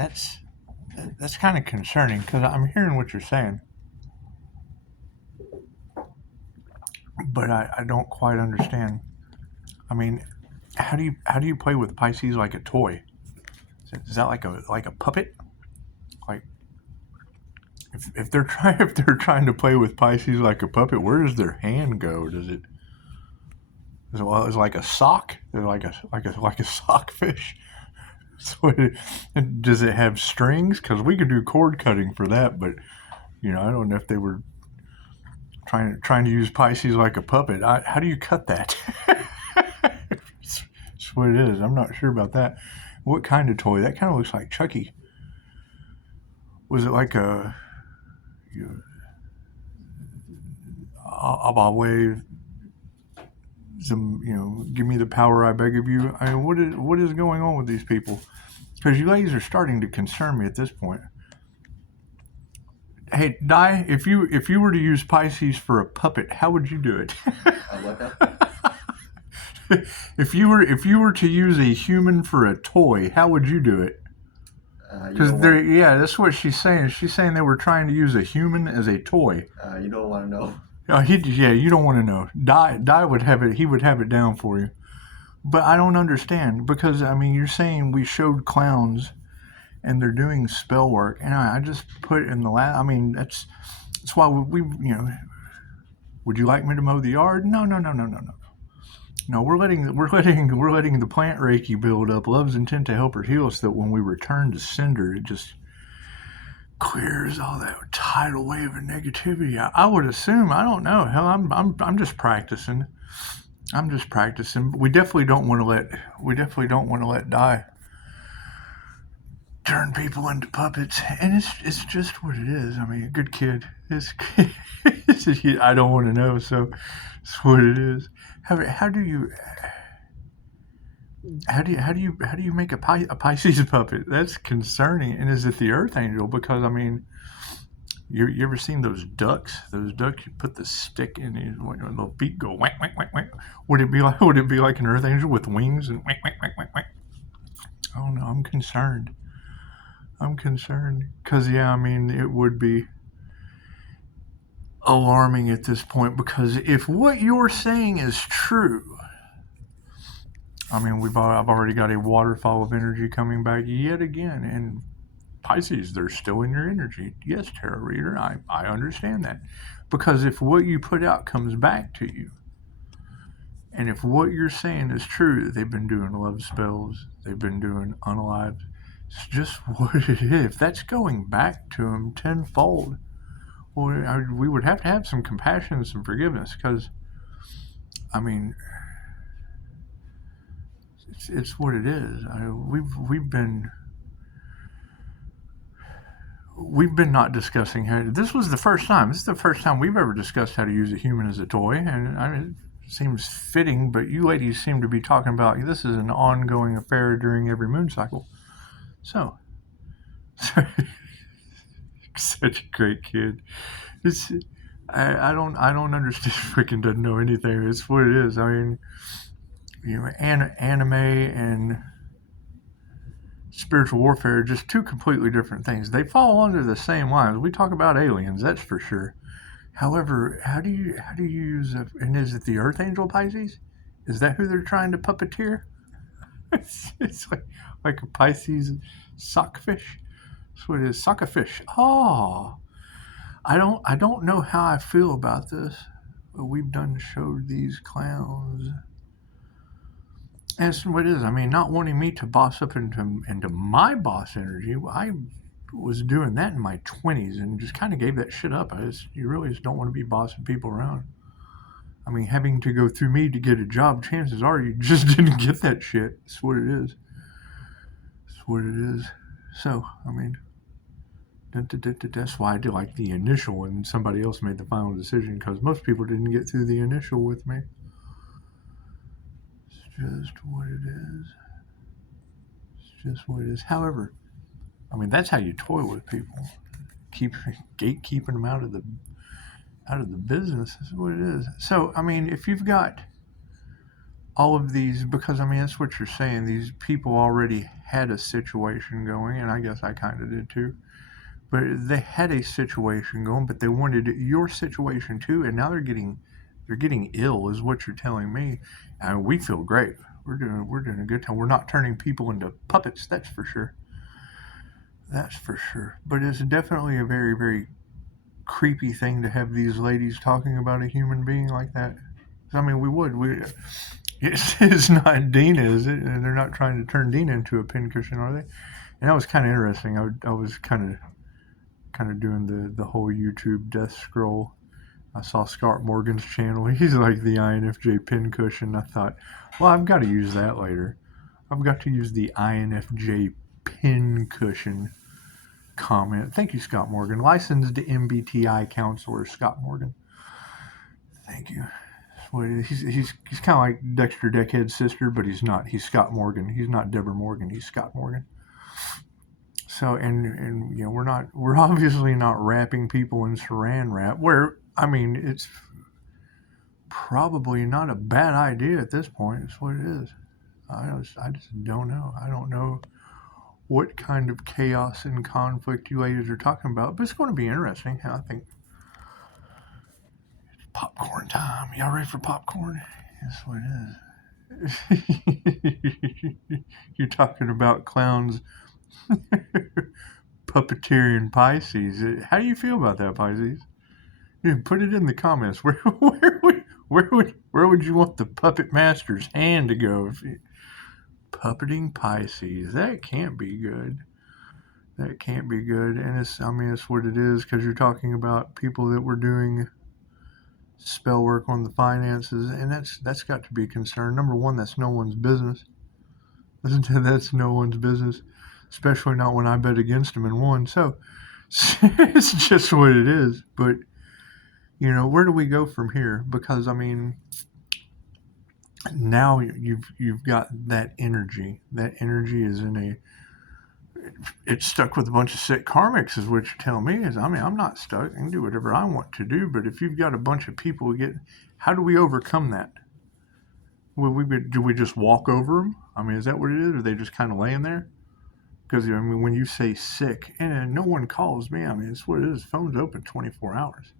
that's that's kind of concerning because I'm hearing what you're saying, but I don't quite understand. I mean, how do you play with Pisces like a toy? Is that like a puppet? Like if they're trying if they're trying to play with Pisces like a puppet, where does their hand go? Is it like a sock? Is it like a sock fish? So does it have strings? Because we could do cord cutting for that, but I don't know if they were trying to use Pisces like a puppet. How do you cut that? That's what it is. I'm not sure about that. What kind of toy? That kind of looks like Chucky. Was it like a way some give me the power I beg of you? I mean, what is going on with these people? Because you ladies are starting to concern me at this point. Hey, Di, if you were to use Pisces for a puppet, how would you do it? What now? If you were to use a human for a toy, how would you do it? Because yeah, that's what she's saying. She's saying they were trying to use a human as a toy. You don't want to know. You don't want to know. Di would have it. He would have it down for you. But I don't understand because I mean, you're saying we showed clowns, and they're doing spell work, and I just put in the last. I mean, that's why we Would you like me to mow the yard? No. No, we're letting the plant Reiki build up. Love's intent to help her heal so that when we return to sender, it just clears all that tidal wave of negativity. I would assume. I don't know. Hell, I'm just practicing. We definitely don't want to let Di turn people into puppets, and it's just what it is. I mean, a good kid. I don't want to know, so it's what it is. How do you make a Pisces puppet? That's concerning. And is it the Earth Angel? Because I mean, you ever seen those ducks? Those ducks, you put the stick in and the beak go whack whack whack whack. Would it be like an Earth Angel with wings and whack whack whack whack whack? I don't know. I'm concerned because I mean, it would be alarming at this point because if what you're saying is true, I mean, I've already got a waterfall of energy coming back yet again, and Pisces, they're still in your energy. Yes, tarot reader, I understand that. Because if what you put out comes back to you, and if what you're saying is true, they've been doing love spells, they've been doing unalive, it's just what it is. If that's going back to them tenfold, well, we would have to have some compassion and some forgiveness because, I mean, it's what it is. We've been not discussing how. This is the first time we've ever discussed how to use a human as a toy, and I mean, it seems fitting. But you ladies seem to be talking about this is an ongoing affair during every moon cycle. So such a great kid. I don't understand. Freaking doesn't know anything. It's what it is. I mean, anime and spiritual warfare are just two completely different things. They fall under the same lines. We talk about aliens, that's for sure. However, how do you use and is it the Earth Angel Pisces? Is that who they're trying to puppeteer? It's like a Pisces sockfish. That's what it is, sockerfish. Oh, I don't know how I feel about this, but we've done showed these clowns. That's what it is. I mean, not wanting me to boss up into my boss energy. I was doing that in my 20s and just kind of gave that shit up. You really just don't want to be bossing people around. I mean, having to go through me to get a job, chances are you just didn't get that shit. That's what it is. That's what it is. So, I mean, that's why I did like the initial and somebody else made the final decision because most people didn't get through the initial with me. Just what it is. It's just what it is. However, I mean that's how you toy with people. Gatekeeping them out of the business is what it is. So I mean, if you've got all of these, because I mean, that's what you're saying. These people already had a situation going, and I guess I kind of did too. But they had a situation going, but they wanted your situation too, and now they're getting ill, is what you're telling me. And we feel great. We're doing a good time. We're not turning people into puppets. That's for sure. That's for sure. But it's definitely a very, very creepy thing to have these ladies talking about a human being like that. I mean, it's not Dina, is it? And they're not trying to turn Dina into a pincushion, are they? And that was kind of interesting. I was kind of doing the whole YouTube death scroll. I saw Scott Morgan's channel. He's like the INFJ pincushion. I thought, well, I've got to use that later. I've got to use the INFJ pincushion comment. Thank you, Scott Morgan. Licensed MBTI counselor, Scott Morgan. Thank you. He's kind of like Dexter Deckhead's sister, but he's not. He's Scott Morgan. He's not Deborah Morgan. He's Scott Morgan. So and you know, we're obviously not wrapping people in saran wrap. Where I mean, it's probably not a bad idea at this point. It's what it is. I just don't know. I don't know what kind of chaos and conflict you ladies are talking about, but it's going to be interesting. I think it's popcorn time. Y'all ready for popcorn? That's what it is. You're talking about clowns, puppeteering Pisces. How do you feel about that, Pisces? Yeah, put it in the comments. Where would you want the puppet master's hand to go? Puppeting Pisces. That can't be good. That can't be good. And it's what it is, because you're talking about people that were doing spell work on the finances, and that's got to be a concern. Number one, that's no one's business. That's no one's business, especially not when I bet against them and won. So it's just what it is. But you know, where do we go from here? Because I mean, now you've got that energy. That energy is it's stuck with a bunch of sick karmics, is what you tell me. Is I mean, I'm not stuck. I can do whatever I want to do. But if you've got a bunch of people how do we overcome that? Do we just walk over them? I mean, is that what it is? Or are they just kind of laying there? Because I mean, when you say sick, and no one calls me, I mean, it's what it is. Phone's open 24 hours.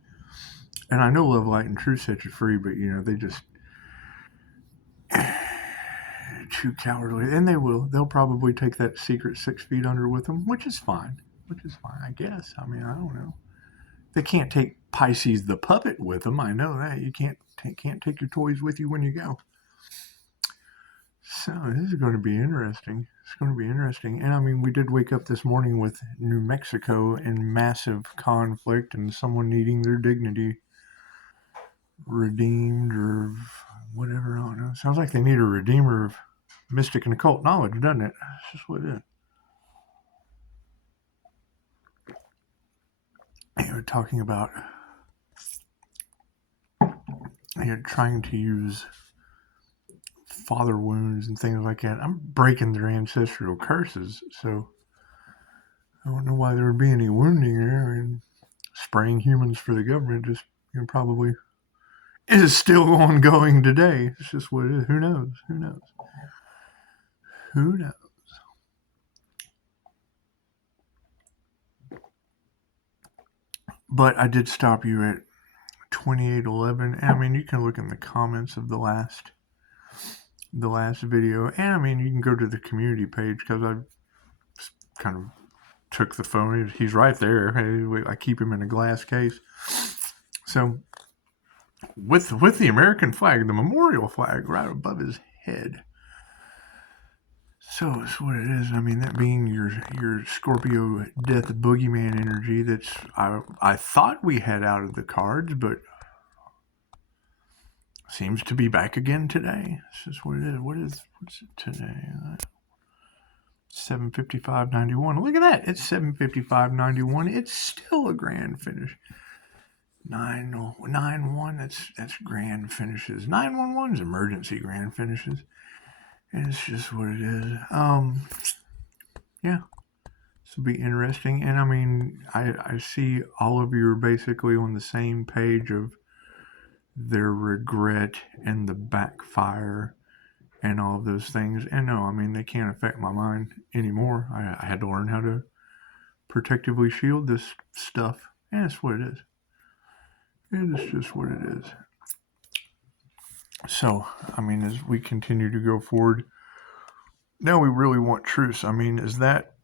And I know Love, Light, and Truth set you free, but you know, they just too cowardly. And they'll probably take that secret 6 feet under with them, which is fine. I guess. I mean, I don't know. They can't take Pisces the puppet with them. I know that. You can't take your toys with you when you go. So this is going to be interesting. It's going to be interesting. And I mean, we did wake up this morning with New Mexico in massive conflict and someone needing their dignity redeemed or whatever. I don't know. Sounds like they need a redeemer of mystic and occult knowledge, doesn't it? That's just what it is. They were talking about trying to use father wounds and things like that. I'm breaking their ancestral curses, so I don't know why there would be any wounding there. And spraying humans for the government just probably is still ongoing today. It's just what it is. Who knows? Who knows? But I did stop you at 2811. I mean, you can look in the comments of the last video, and I mean, you can go to the community page, because I kind of took the phone. He's right there. I keep him in a glass case. So with the American flag, the memorial flag right above his head. So it's what it is. I mean, that being your Scorpio death boogeyman energy, that's I thought we had out of the cards, but seems to be back again today. It's just what it is. What's it today? 7:55:91. Look at that. It's 7:55:91. It's still a grand finish. 991. That's grand finishes. 911's emergency grand finishes. And it's just what it is. Yeah. This will be interesting. And I mean, I see all of you are basically on the same page of their regret and the backfire and all of those things. And no, I mean, they can't affect my mind anymore. I had to learn how to protectively shield this stuff, and it's what it is. It is just what it is. So, I mean, as we continue to go forward, now we really want truce. I mean, is that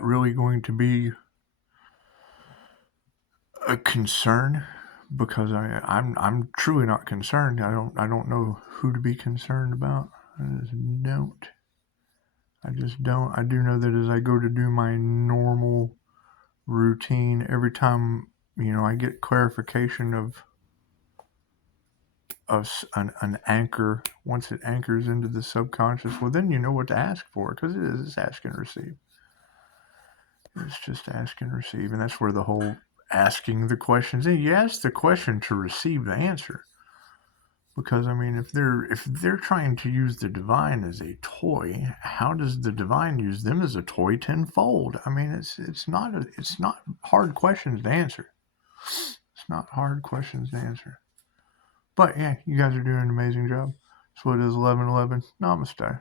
really going to be a concern? Because I'm truly not concerned. I don't know who to be concerned about. I just don't. I do know that as I go to do my normal routine, every time I get clarification of an anchor, once it anchors into the subconscious, well, then you know what to ask for, because it's ask and receive. It's just ask and receive, and that's where the whole asking the questions. You ask the question to receive the answer, because I mean, if they're trying to use the divine as a toy, how does the divine use them as a toy tenfold? I mean, it's not hard questions to answer. It's not hard questions to answer. But yeah, you guys are doing an amazing job. So it is 11:11. Namaste.